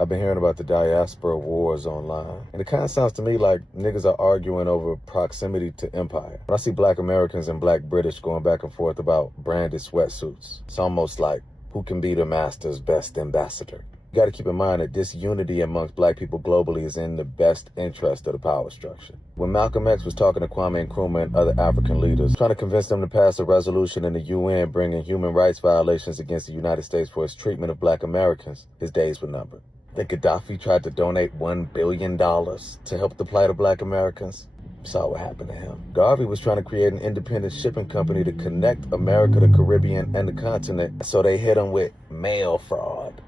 I've been hearing about the diaspora wars online, and it kind of sounds to me like niggas are arguing over proximity to empire. When I see black Americans and black British going back and forth about branded sweatsuits, it's almost like who can be the master's best ambassador. You got to keep in mind that this unity amongst black people globally is in the best interest of the power structure. When Malcolm X was talking to Kwame Nkrumah and other African leaders, trying to convince them to pass a resolution in the UN bringing human rights violations against the United States for its treatment of black Americans, his days were numbered. Then Gaddafi tried to donate $1 billion to help the plight of black Americans. Saw what happened to him. Garvey was trying to create an independent shipping company to connect America, the Caribbean, and the continent, so they hit him with mail fraud.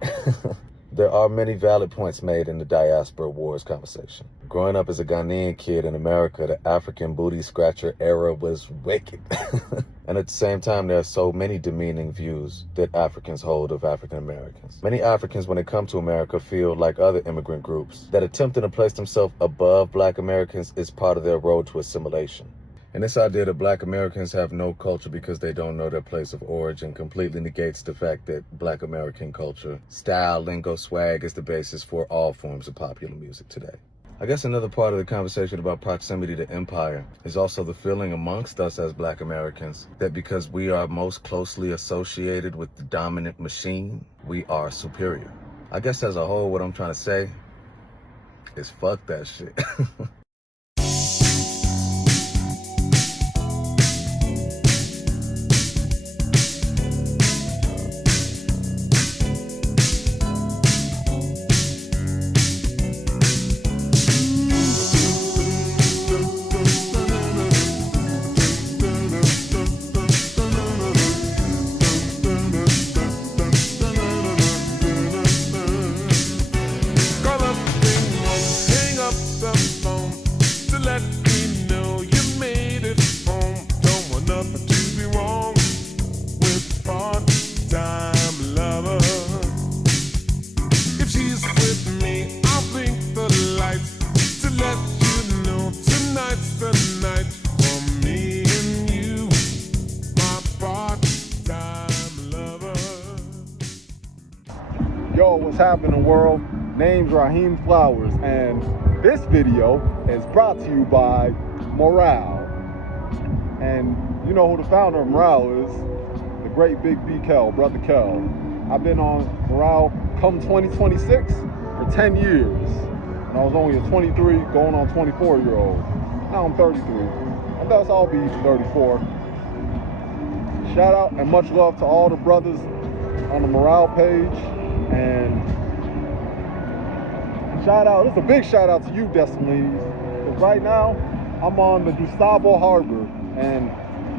There are many valid points made in the diaspora wars conversation. Growing up as a Ghanaian kid in America, the African booty scratcher era was wicked. And at the same time, there are so many demeaning views that Africans hold of African Americans. Many Africans, when they come to America, feel like other immigrant groups, that attempting to place themselves above black Americans is part of their road to assimilation. And this idea that black Americans have no culture because they don't know their place of origin completely negates the fact that black American culture, style, lingo, swag is the basis for all forms of popular music today. I guess another part of the conversation about proximity to empire is also the feeling amongst us as black Americans that because we are most closely associated with the dominant machine, we are superior. I guess as a whole, what I'm trying to say is fuck that shit. Yo, what's happening, world? Name's Raheem Flowers, and this video is brought to you by Morale. And you know who the founder of Morale is? The great Big B Kel, Brother Kel. I've been on Morale come 2026 for 10 years. And I was only a 23, going on 24-year-old. Now I'm 33. I guess I'll be 34. Shout out and much love to all the brothers on the Morale page. And shout out, it's a big shout out to you, Destiny. Because right now, I'm on the DuSable Harbor. And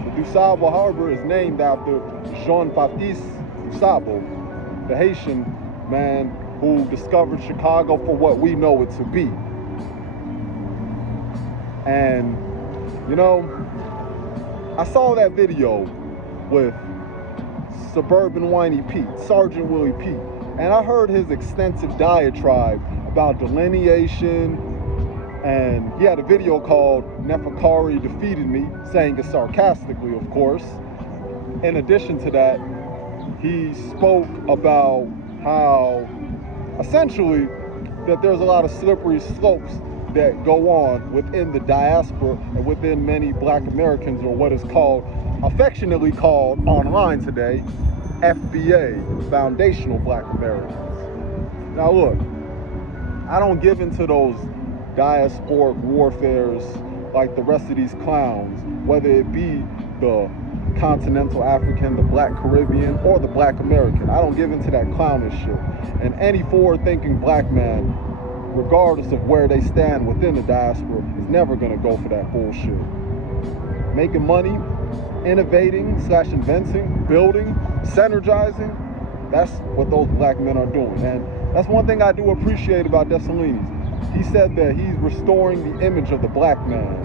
the DuSable Harbor is named after Jean-Baptiste DuSable, the Haitian man who discovered Chicago for what we know it to be. And, you know, I saw that video with Suburban Whiny Pete, Sergeant Willie Pete. And I heard his extensive diatribe about delineation, and he had a video called Neferkari Defeated Me, saying it sarcastically, of course. In addition to that, he spoke about how, essentially, that there's a lot of slippery slopes that go on within the diaspora and within many black Americans, or what is called, affectionately called online today, FBA, Foundational Black Americans. Now look, I don't give into those diasporic warfares like the rest of these clowns, whether it be the continental African, the black Caribbean, or the black American. I don't give into that clownish shit. And any forward-thinking black man, regardless of where they stand within the diaspora, is never gonna go for that bullshit. Making money, innovating / inventing, building, synergizing, that's what those black men are doing. And that's one thing I do appreciate about Dessalines. He said that he's restoring the image of the black man,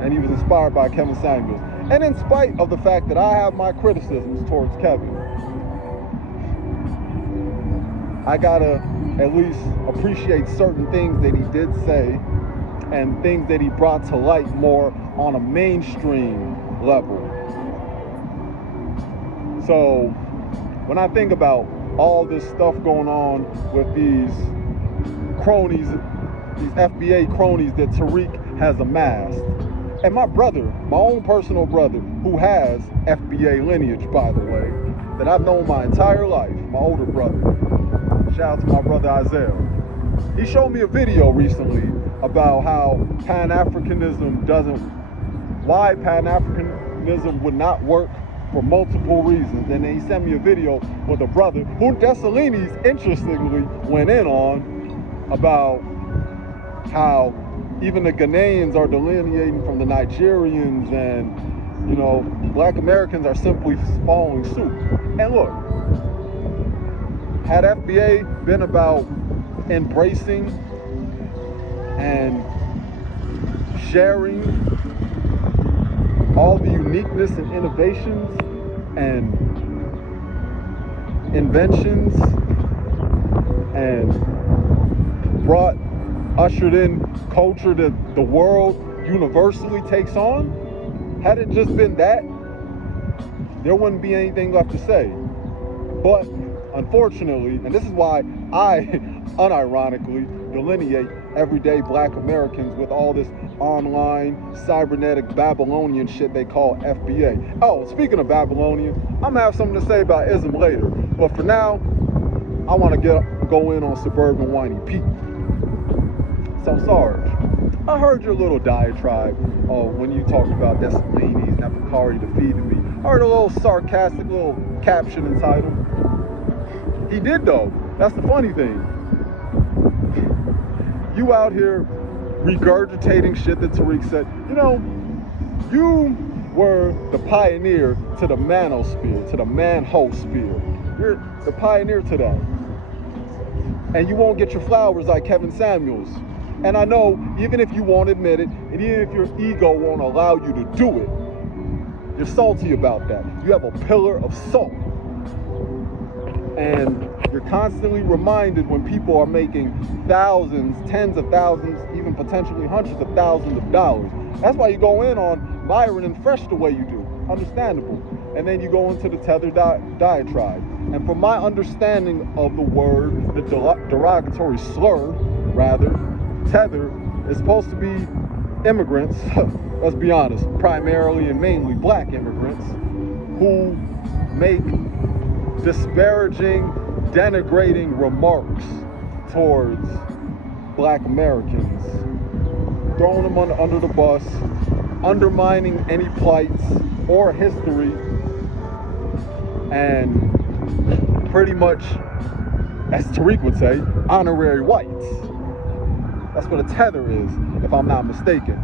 and he was inspired by Kevin Samuels. And in spite of the fact that I have my criticisms towards Kevin, I gotta at least appreciate certain things that he did say and things that he brought to light more on a mainstream level. So when I think about all this stuff going on with these cronies, these FBA cronies that Tariq has amassed. And my brother, my own personal brother, who has FBA lineage, by the way, that I've known my entire life, my older brother. Shout out to my brother Isaiah. He showed me a video recently about how why Pan-Africanism would not work for multiple reasons. And then he sent me a video with a brother who Dessalini's interestingly went in on about how even the Ghanaians are delineating from the Nigerians, and, you know, black Americans are simply following suit. And look, had FBA been about embracing and sharing all the uniqueness and innovations and inventions and ushered in culture that the world universally takes on, had it just been that, there wouldn't be anything left to say. But unfortunately, and this is why I unironically delineate everyday black Americans with all this online cybernetic Babylonian shit they call FBA. Oh, speaking of Babylonian, I'm gonna have something to say about ism later, but for now I want to go in on Suburban Whiny Pete. So Sarge, I heard your little diatribe when you talked about Dessalini's Nepakari defeated me. I heard a little sarcastic little caption entitled. He did though. That's the funny thing. You out here regurgitating shit that Tariq said. You know, you were the pioneer to the manosphere, to the manhosphere. You're the pioneer to that. And you won't get your flowers like Kevin Samuels. And I know, even if you won't admit it, and even if your ego won't allow you to do it, you're salty about that. You have a pillar of salt. And you're constantly reminded when people are making thousands, tens of thousands, even potentially hundreds of thousands of dollars. That's why you go in on Myron and Fresh the way you do. Understandable. And then you go into the tether diatribe. And from my understanding of the word, the derogatory slur, rather, tether is supposed to be immigrants, let's be honest, primarily and mainly black immigrants, who make disparaging, denigrating remarks towards black Americans, throwing them under the bus, undermining any plights or history, and pretty much, as Tariq would say, honorary whites. That's what a tether is, if I'm not mistaken.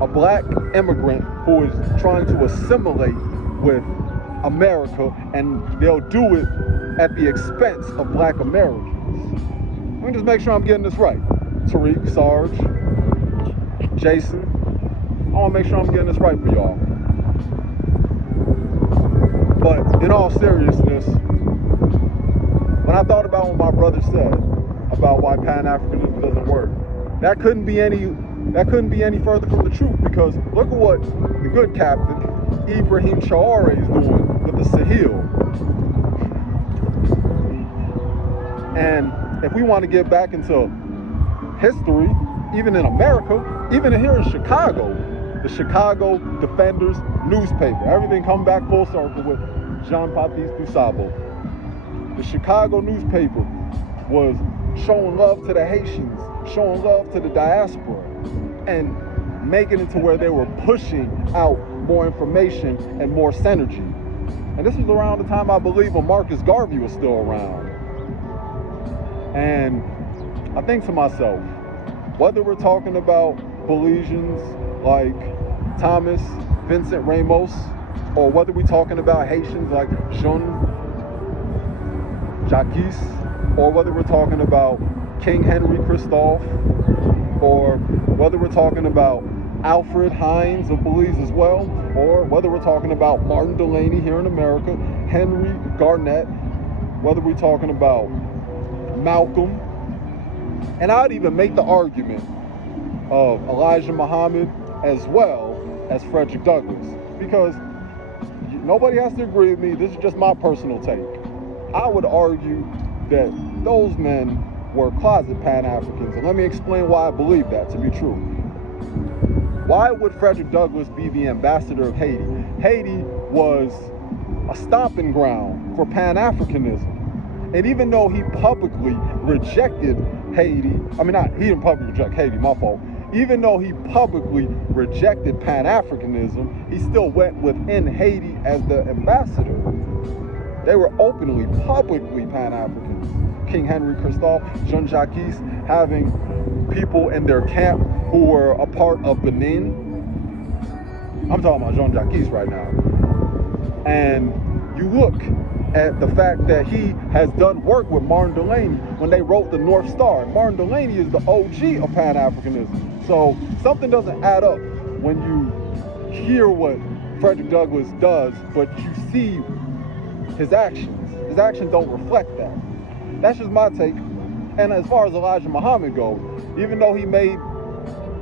A black immigrant who is trying to assimilate with America, and they'll do it at the expense of black Americans. Let me just make sure I'm getting this right. Tariq, Sarge, Jason, I want to make sure I'm getting this right for y'all. But in all seriousness, when I thought about what my brother said about why Pan-Africanism doesn't work, that couldn't be any further from the truth, because look at what the good captain Ibrahim Traore is doing with the Sahel. And if we want to get back into history, even in America, even here in Chicago, the Chicago Defenders newspaper, everything come back full circle with Jean-Baptiste Dusabo. The Chicago newspaper was showing love to the Haitians, showing love to the diaspora, and making it to where they were pushing out more information and more synergy. And this was around the time, I believe, when Marcus Garvey was still around. And I think to myself, whether we're talking about Belizeans like Thomas Vincent Ramos, or whether we're talking about Haitians like Jean Jacques, or whether we're talking about King Henry Christophe, or whether we're talking about Alfred Hines of Belize as well, or whether we're talking about Martin Delaney here in America, Henry Garnett, whether we're talking about Malcolm, and I'd even make the argument of Elijah Muhammad as well as Frederick Douglass, because nobody has to agree with me. This is just my personal take. I would argue that those men were closet Pan-Africans. And let me explain why I believe that to be true. Why would Frederick Douglass be the ambassador of Haiti? Haiti was a stomping ground for Pan-Africanism. And even though he publicly rejected Haiti, he didn't publicly reject Haiti, my fault. Even though he publicly rejected Pan-Africanism, he still went within Haiti as the ambassador. They were openly, publicly Pan-Africans. King Henry Christophe, Jean-Jacques, having people in their camp who were a part of Benin. I'm talking about Jean-Jacques right now. And you look at the fact that he has done work with Martin Delany when they wrote the North Star. Martin Delany is the OG of Pan-Africanism. So something doesn't add up when you hear what Frederick Douglass does, but you see his actions. His actions don't reflect that. That's just my take. And as far as Elijah Muhammad goes, even though he made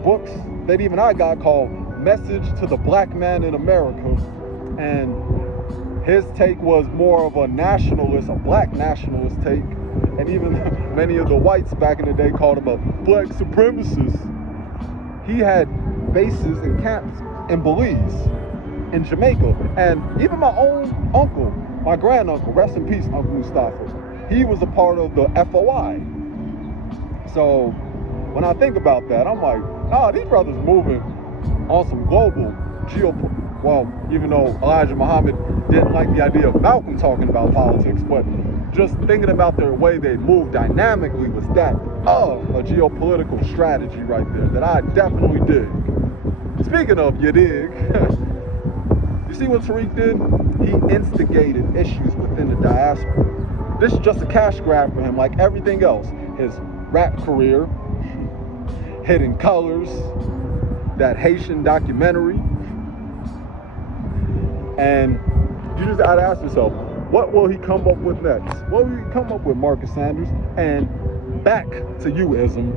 books that even I got called Message to the Black Man in America, and his take was more of a nationalist, a black nationalist take, and even many of the whites back in the day called him a black supremacist. He had bases and camps in Belize, in Jamaica, and even my own uncle, my granduncle, rest in peace, Uncle Mustafa, he was a part of the FOI. So when I think about that, I'm like, these brothers moving on some global geopolitics. Well, even though Elijah Muhammad didn't like the idea of Malcolm talking about politics, but just thinking about their way they move dynamically was that of a geopolitical strategy right there that I definitely dig. Speaking of, you dig, you see what Tariq did? He instigated issues within the diaspora. This is just a cash grab for him, like everything else. His rap career, Hidden Colors, that Haitian documentary. And you just gotta ask yourself, what will he come up with next? What will he come up with, Marcus Sanders? And back to you, Ism.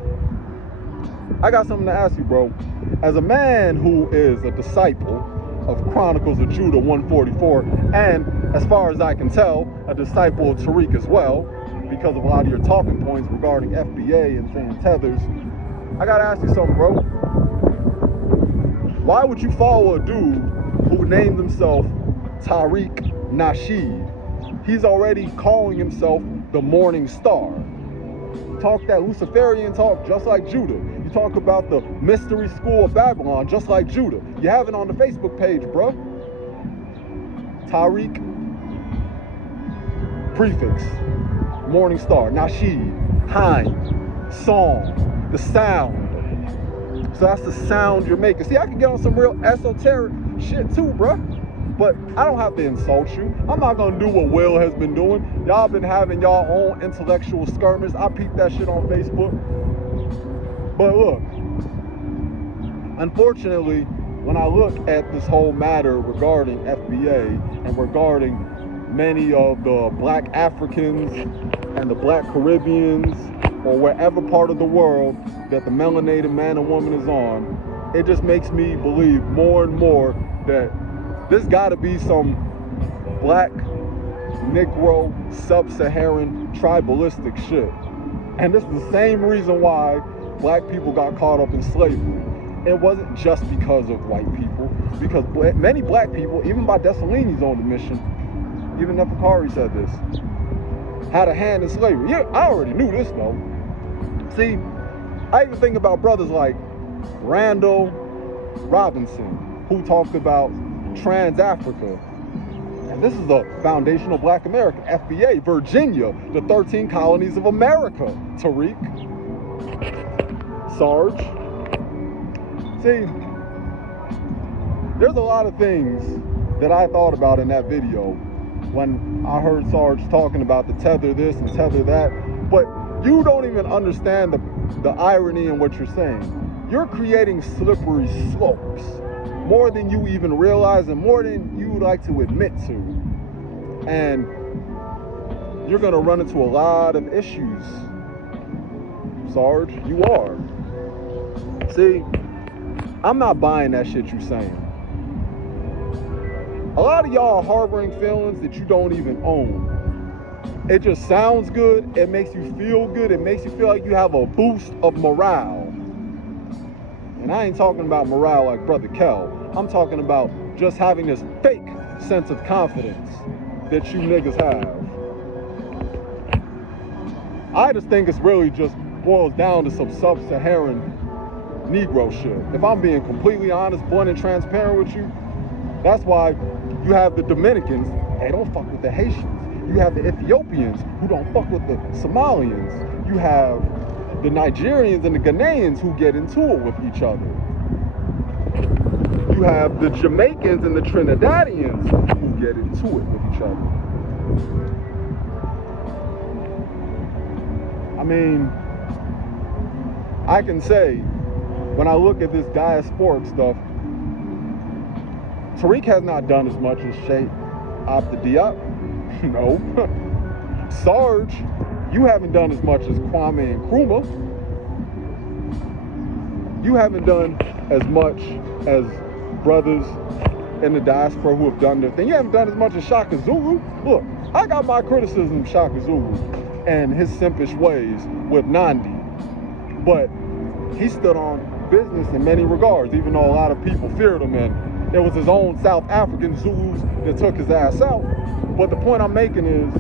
I got something to ask you, bro. As a man who is a disciple of Chronicles of Judah 144, and as far as I can tell, a disciple of Tariq as well, because of a lot of your talking points regarding FBA and saying tethers, I gotta ask you something, bro. Why would you follow a dude who named himself Tariq Nasheed? He's already calling himself the Morning Star. Talk that Luciferian talk just like Judah. You talk about the mystery school of Babylon just like Judah. You have it on the Facebook page, bro. Tariq, prefix, Morning Star, Nasheed, Hein, song, the sound. So that's the sound you're making. See, I can get on some real esoteric shit too, bro. But I don't have to insult you. I'm not gonna do what Will has been doing. Y'all been having y'all own intellectual skirmish. I peeped that shit on Facebook. But look, unfortunately, when I look at this whole matter regarding FBA and regarding many of the black Africans and the black Caribbeans or wherever part of the world that the melanated man and woman is on, it just makes me believe more and more that there's got to be some black, Negro, sub-Saharan, tribalistic shit. And this is the same reason why black people got caught up in slavery. It wasn't just because of white people, because many black people, even by Dessalini's own admission, even Neferkari said this, had a hand in slavery. Yeah, I already knew this though. See, I even think about brothers like Randall Robinson, who talked about Trans-Africa. And this is the foundational black American, FBA, Virginia, the 13 colonies of America, Tariq, Sarge. See, there's a lot of things that I thought about in that video when I heard Sarge talking about the tether this and tether that, but you don't even understand the irony in what you're saying. You're creating slippery slopes more than you even realize and more than you would like to admit to. And you're gonna run into a lot of issues, Sarge. You are. See, I'm not buying that shit you're saying. A lot of y'all are harboring feelings that you don't even own. It just sounds good. It makes you feel good. It makes you feel like you have a boost of morale. And I ain't talking about morale like Brother Kel. I'm talking about just having this fake sense of confidence that you niggas have. I just think it's really just boils down to some sub-Saharan Negro shit. If I'm being completely honest, blunt, and transparent with you, that's why you have the Dominicans, they don't fuck with the Haitians. You have the Ethiopians who don't fuck with the Somalians. You have the Nigerians and the Ghanaians who get into it with each other. You have the Jamaicans and the Trinidadians who get into it with each other. I mean, I can say, when I look at this diasporic stuff, Tariq has not done as much as Sheikh Abdi Diop. No. Sarge, you haven't done as much as Kwame and Nkrumah. You haven't done as much as brothers in the diaspora who have done their thing. You haven't done as much as Shaka Zulu. Look, I got my criticism of Shaka Zulu and his simpish ways with Nandi. But he stood on business in many regards, even though a lot of people feared him, and it was his own South African Zulus that took his ass out. But the point I'm making is,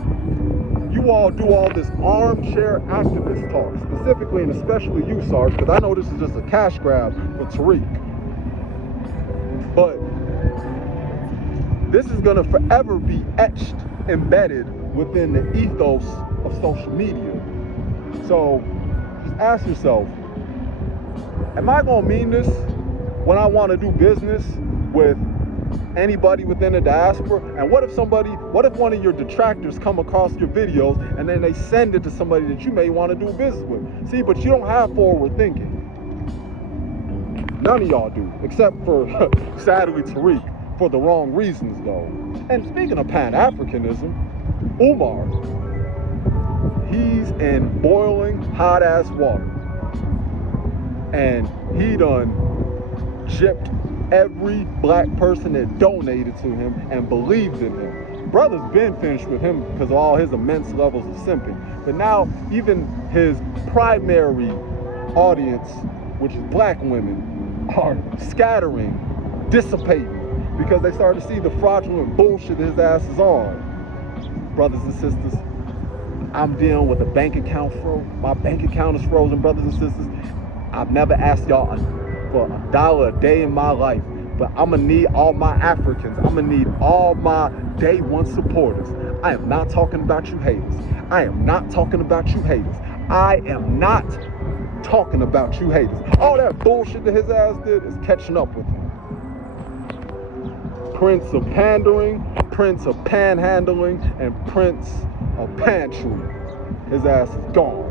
you all do all this armchair activist talk, specifically and especially you, Sarge, because I know this is just a cash grab for Tariq. But this is gonna forever be etched, embedded within the ethos of social media. So just ask yourself, am I gonna mean this when I wanna do business with anybody within the diaspora? And what if one of your detractors come across your videos and then they send it to somebody that you may want to do business with? See, but you don't have forward thinking. None of y'all do, except for, sadly, Tariq, for the wrong reasons, though. And speaking of Pan-Africanism, Umar, he's in boiling hot-ass water. And he done gypped every black person that donated to him and believed in him. Brother's been finished with him because of all his immense levels of simping. But now even his primary audience, which is black women, are scattering, dissipating, because they started to see the fraudulent bullshit his ass is on. Brothers and sisters, I'm dealing with a bank account froze. My bank account is frozen, brothers and sisters. I've never asked y'all for $1 a day in my life, but I'm gonna need all my Africans. I'm gonna need all my day one supporters. I am not talking about you haters. I am not talking about you haters. I am not talking about you haters. All that bullshit that his ass did is catching up with him. Prince of pandering, Prince of panhandling, and Prince of pantry. His ass is gone.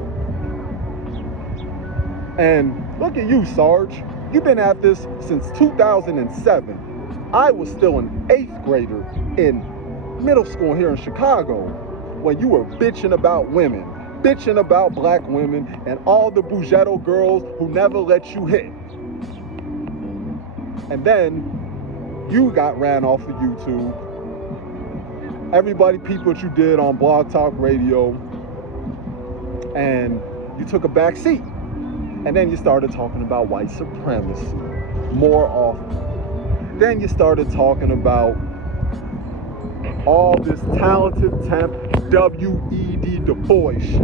And look at you, Sarge. You've been at this since 2007. I was still an 8th grader in middle school here in Chicago when you were bitching about women, bitching about black women, and all the Bugetto girls who never let you hit. And then you got ran off of YouTube. Everybody peeped what you did on Blog Talk Radio, and you took a back seat. And then you started talking about white supremacy more often. Then you started talking about all this talented temp W.E.D. Du Bois shit.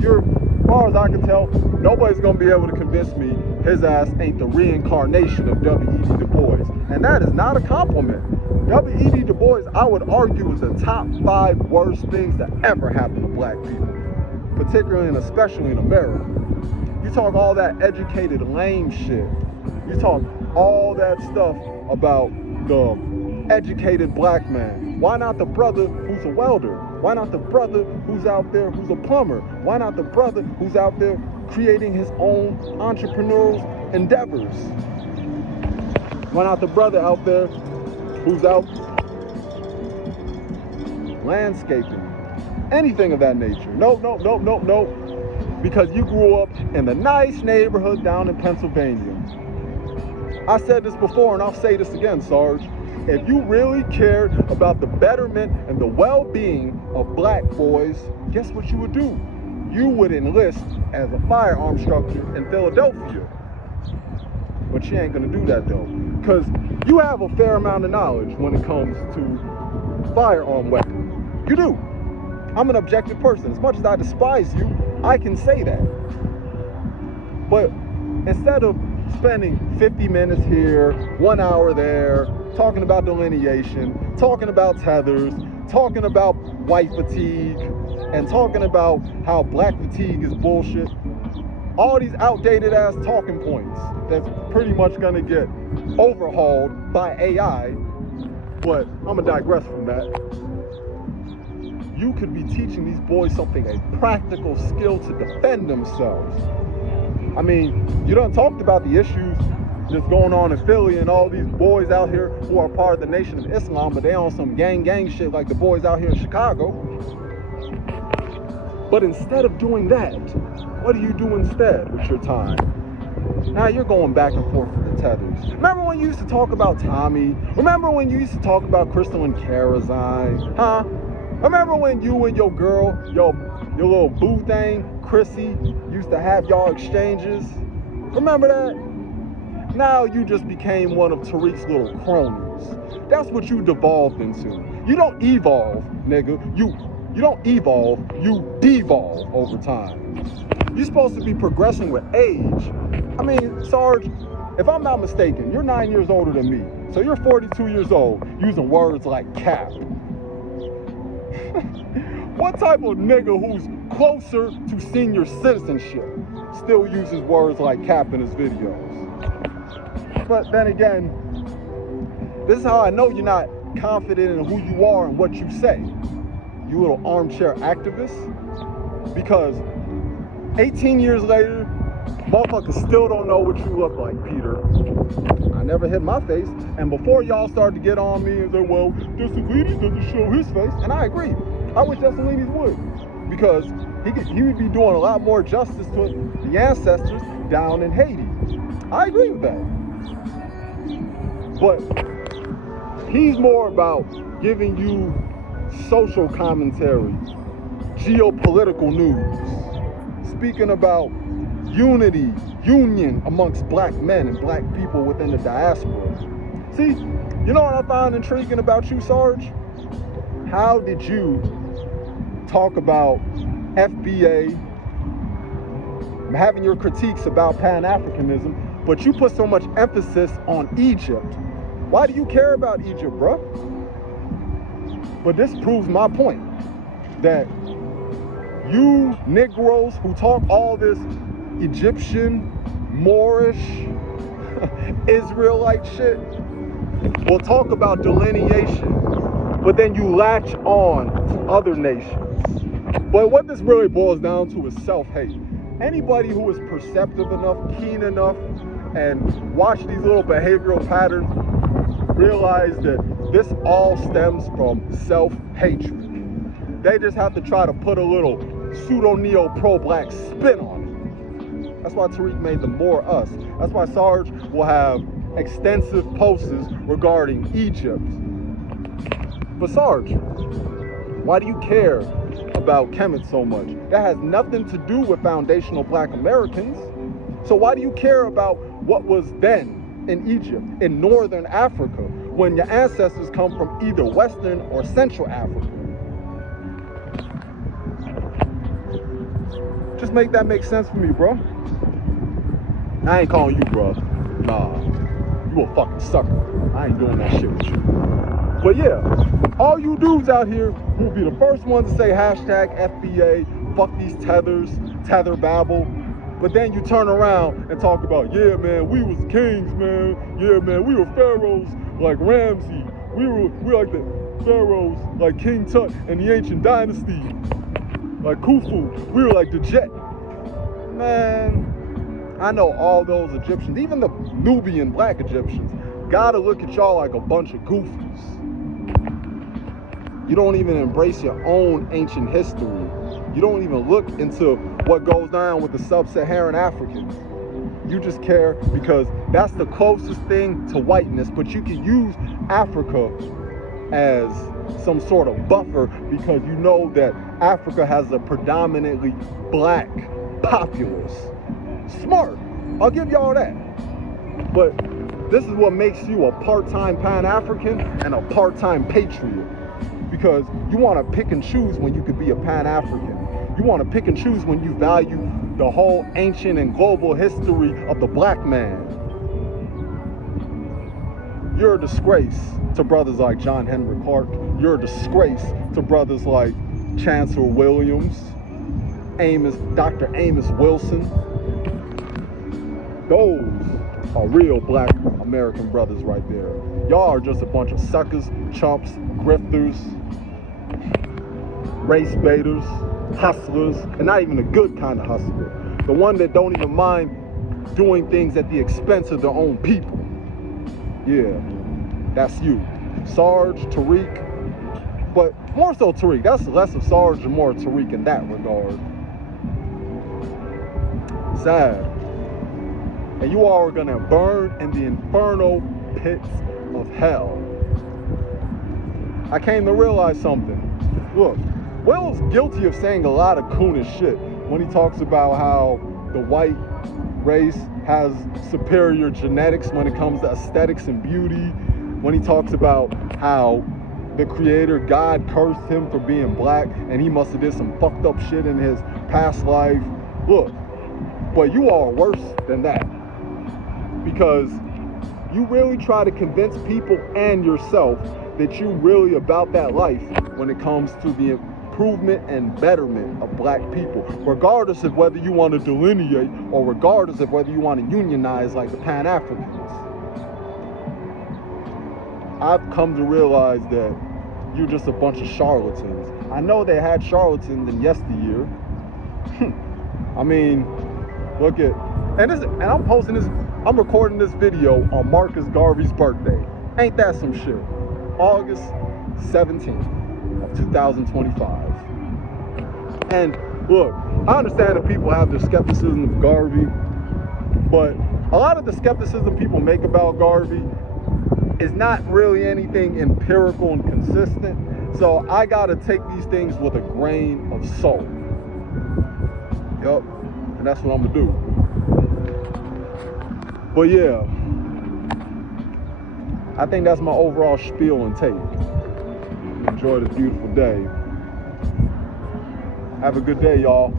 You're, as far as I can tell, nobody's gonna be able to convince me his ass ain't the reincarnation of W.E.D. Du Bois. And that is not a compliment. W.E.D. Du Bois, I would argue, is the top 5 worst things that ever happened to black people, particularly and especially in America. You talk all that educated lame shit. You talk all that stuff about the educated black man. Why not the brother who's a welder? Why not the brother who's out there who's a plumber? Why not the brother who's out there creating his own entrepreneurial endeavors? Why not the brother out there who's out landscaping? Anything of that nature. No. Because you grew up in the nice neighborhood down in Pennsylvania. I said this before and I'll say this again, Sarge. If you really cared about the betterment and the well-being of black boys, guess what you would do? You would enlist as a firearm instructor in Philadelphia. But you ain't gonna do that though, because you have a fair amount of knowledge when it comes to firearm weapons. You do. I'm an objective person. As much as I despise you, I can say that. But instead of spending 50 minutes here, 1 hour there, talking about delineation, talking about tethers, talking about white fatigue, and talking about how black fatigue is bullshit, all these outdated ass talking points that's pretty much gonna get overhauled by AI, but I'm gonna digress from that. You could be teaching these boys something, a practical skill to defend themselves. I mean, you done talked about the issues that's going on in Philly and all these boys out here who are part of the Nation of Islam, but they on some gang shit like the boys out here in Chicago. But instead of doing that, what do you do instead with your time? Now you're going back and forth with the tethers. Remember when you used to talk about Tommy? Remember when you used to talk about Crystal and Karazine? Huh? Remember when you and your girl, your little boo thing, Chrissy, used to have y'all exchanges? Remember that? Now you just became one of Tariq's little cronies. That's what you devolved into. You don't evolve, nigga. You don't evolve, you devolve over time. You're supposed to be progressing with age. I mean, Sarge, if I'm not mistaken, you're 9 years older than me. So you're 42 years old using words like cap. What type of nigga who's closer to senior citizenship still uses words like cap in his videos? But then again, this is how I know you're not confident in who you are and what you say, you little armchair activist. Because 18 years later, motherfuckers still don't know what you look like, Peter. I never hit my face, and before y'all start to get on me and say, well, Dessalines doesn't show his face, and I agree. I wish Dessalines would, because he would be doing a lot more justice to the ancestors down in Haiti. I agree with that. But he's more about giving you social commentary, geopolitical news, speaking about unity, union amongst black men and black people within the diaspora. See, you know what I find intriguing about you, Sarge? How did you talk about FBA, having your critiques about Pan-Africanism, but you put so much emphasis on Egypt? Why do you care about Egypt, bro? But this proves my point, that you Negroes who talk all this Egyptian, Moorish, Israelite shit will talk about delineation, but then you latch on to other nations. But what this really boils down to is self-hate. Anybody who is perceptive enough, keen enough, and watch these little behavioral patterns realize that this all stems from self-hatred. They just have to try to put a little pseudo-neo-pro-black spin on it. That's why Tariq made the More Us. That's why Sarge will have extensive posts regarding Egypt. But Sarge, why do you care about Kemet so much? That has nothing to do with foundational black Americans. So why do you care about what was then in Egypt, in northern Africa, when your ancestors come from either Western or Central Africa? Just make that make sense for me, bro. I ain't calling you bro. Nah, you a fucking sucker. I ain't doing that shit with you. But yeah, all you dudes out here will be the first ones to say hashtag FBA, fuck these tethers, tether babble. But then you turn around and talk about, yeah, man, we was kings, man. Yeah, man, we were pharaohs like Ramsey. We were like the pharaohs like King Tut and the ancient dynasty. Like Khufu, we were like the Jet. Man, I know all those Egyptians, even the Nubian black Egyptians, gotta look at y'all like a bunch of goofies. You don't even embrace your own ancient history. You don't even look into what goes down with the sub-Saharan Africans. You just care because that's the closest thing to whiteness, but you can use Africa as some sort of buffer because you know that Africa has a predominantly black populace. Smart, I'll give y'all that. But this is what makes you a part-time Pan-African and a part-time patriot. Because you want to pick and choose when you could be a Pan-African. You want to pick and choose when you value the whole ancient and global history of the black man. You're a disgrace to brothers like John Henry Clark. You're a disgrace to brothers like Chancellor Williams, Dr. Amos Wilson. Those are real black American brothers right there. Y'all are just a bunch of suckers, chumps, grifters, race baiters, hustlers, and not even a good kind of hustler. The one that don't even mind doing things at the expense of their own people. Yeah, that's you. Sarge, Tariq, but more so Tariq. That's less of Sarge and more Tariq in that regard. Sad. And you all are gonna burn in the infernal pits of hell. I came to realize something. Look, Will's guilty of saying a lot of coonish shit when he talks about how the white race has superior genetics when it comes to aesthetics and beauty, when he talks about how the creator God cursed him for being black and he must have did some fucked up shit in his past life. Look, but you all are worse than that, because you really try to convince people and yourself that you really about that life when it comes to the improvement and betterment of black people, regardless of whether you want to delineate or regardless of whether you want to unionize like the Pan-Africans. I've come to realize that you're just a bunch of charlatans. I know they had charlatans in yesteryear. I mean, look at, and I'm posting this, I'm recording this video on Marcus Garvey's birthday. Ain't that some shit? August 17th of 2025. And look, I understand that people have their skepticism of Garvey, but a lot of the skepticism people make about Garvey is not really anything empirical and consistent. So I gotta take these things with a grain of salt. Yup, and that's what I'm gonna do. But yeah, I think that's my overall spiel and take. Enjoy this beautiful day. Have a good day, y'all.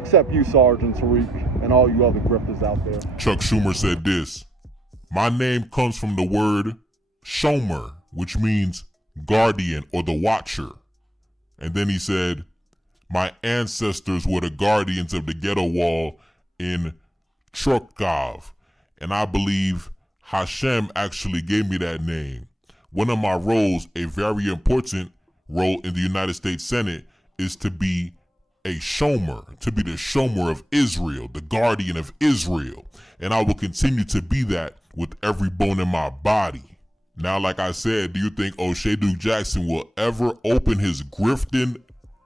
Except you, Sergeant Tariq, and all you other grifters out there. Chuck Schumer said this: "My name comes from the word Shomer, which means guardian or the watcher." And then he said, "My ancestors were the guardians of the ghetto wall in Trukov, and I believe Hashem actually gave me that name. One of my roles, a very important role in the United States Senate, is to be a shomer, to be the shomer of Israel, the guardian of Israel. And I will continue to be that with every bone in my body." Now, like I said, do you think O'Shea Duke Jackson will ever open his grifting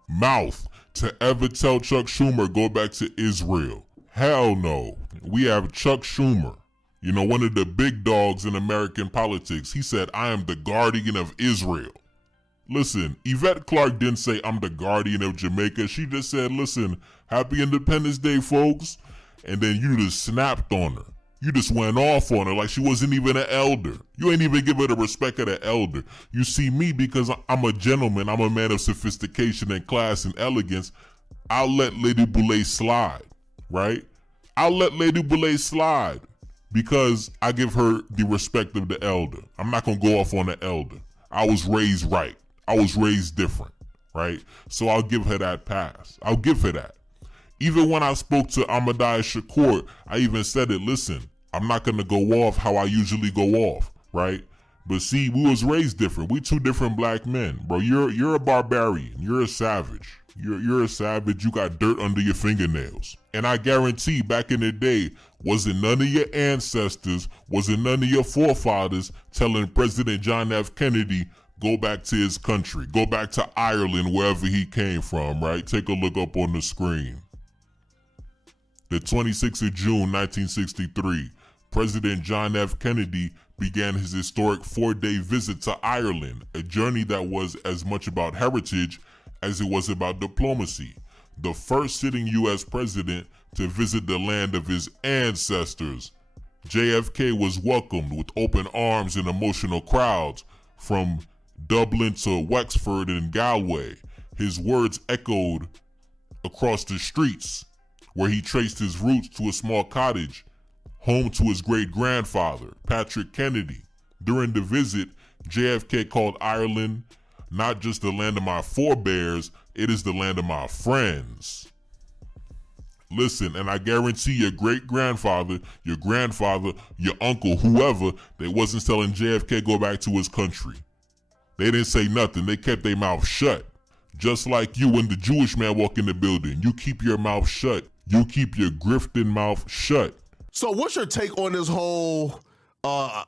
mouth to ever tell Chuck Schumer go back to Israel? Hell no. We have Chuck Schumer, you know, one of the big dogs in American politics. He said, "I am the guardian of Israel." Listen, Yvette Clarke didn't say, "I'm the guardian of Jamaica." She just said, "Listen, happy Independence Day, folks." And then you just snapped on her. You just went off on her like she wasn't even an elder. You ain't even give her the respect of an elder. You see me, because I'm a gentleman, I'm a man of sophistication and class and elegance, I'll let Lady Boulay slide, right? I'll let Lady Boulay slide because I give her the respect of the elder. I'm not going to go off on the elder. I was raised right. I was raised different, right? So I'll give her that pass. I'll give her that. Even when I spoke to Ahmadiyya Shakur, I even said it, listen, I'm not going to go off how I usually go off, right? But see, we was raised different. We two different black men, bro. You're a barbarian. You're a savage. You're a savage. You got dirt under your fingernails. And I guarantee back in the day, wasn't none of your ancestors, wasn't none of your forefathers telling President John F. Kennedy, go back to his country, go back to Ireland, wherever he came from, right? Take a look up on the screen. The 26th of June, 1963, President John F. Kennedy began his historic 4-day visit to Ireland, a journey that was as much about heritage as it was about diplomacy. The first sitting U.S. president to visit the land of his ancestors. JFK was welcomed with open arms and emotional crowds from Dublin to Wexford and Galway. His words echoed across the streets, where he traced his roots to a small cottage, home to his great-grandfather, Patrick Kennedy. During the visit, JFK called Ireland not just the land of my forebears, it is the land of my friends. Listen, and I guarantee your great-grandfather, your grandfather, your uncle, whoever, they wasn't telling JFK go back to his country. They didn't say nothing. They kept their mouth shut. Just like you, when the Jewish man walk in the building, you keep your mouth shut. You keep your grifting mouth shut. So what's your take on this whole Hamas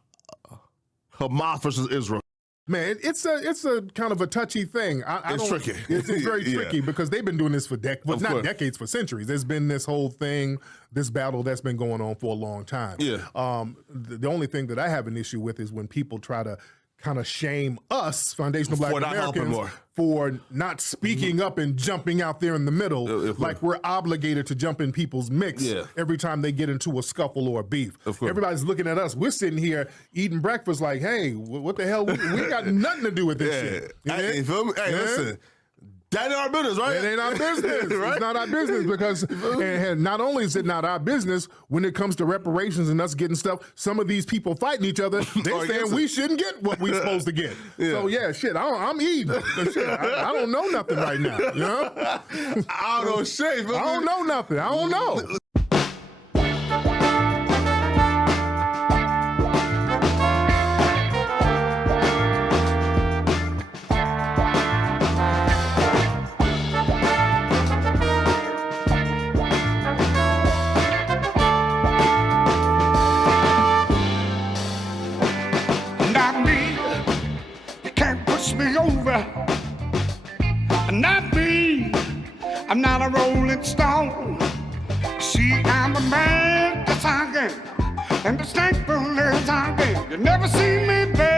versus Israel? Man, it's a kind of a touchy thing. It's tricky. It's very tricky because they've been doing this for decades, for centuries. There's been this whole thing, this battle that's been going on for a long time. Yeah. The only thing that I have an issue with is when people try to kind of shame us, foundational Black Americans, for not speaking up and jumping out there in the middle, like we're obligated to jump in people's mix every time they get into a scuffle or a beef. Everybody's looking at us. We're sitting here eating breakfast like, hey, what the hell? We got nothing to do with this shit. You feel me? Hey, listen. That ain't our business, right? It ain't our business. Right? It's not our business because and not only is it not our business, when it comes to reparations and us getting stuff, some of these people fighting each other, they're saying we shouldn't get what we're supposed to get. So yeah, shit, I'm eating. Shit, I don't know nothing right now. You know? I don't know shit. I don't know nothing. I don't know. Me over, not me. I'm not a rolling stone. See, I'm a man, that's I am, and as thankful as I am. You never see me beg.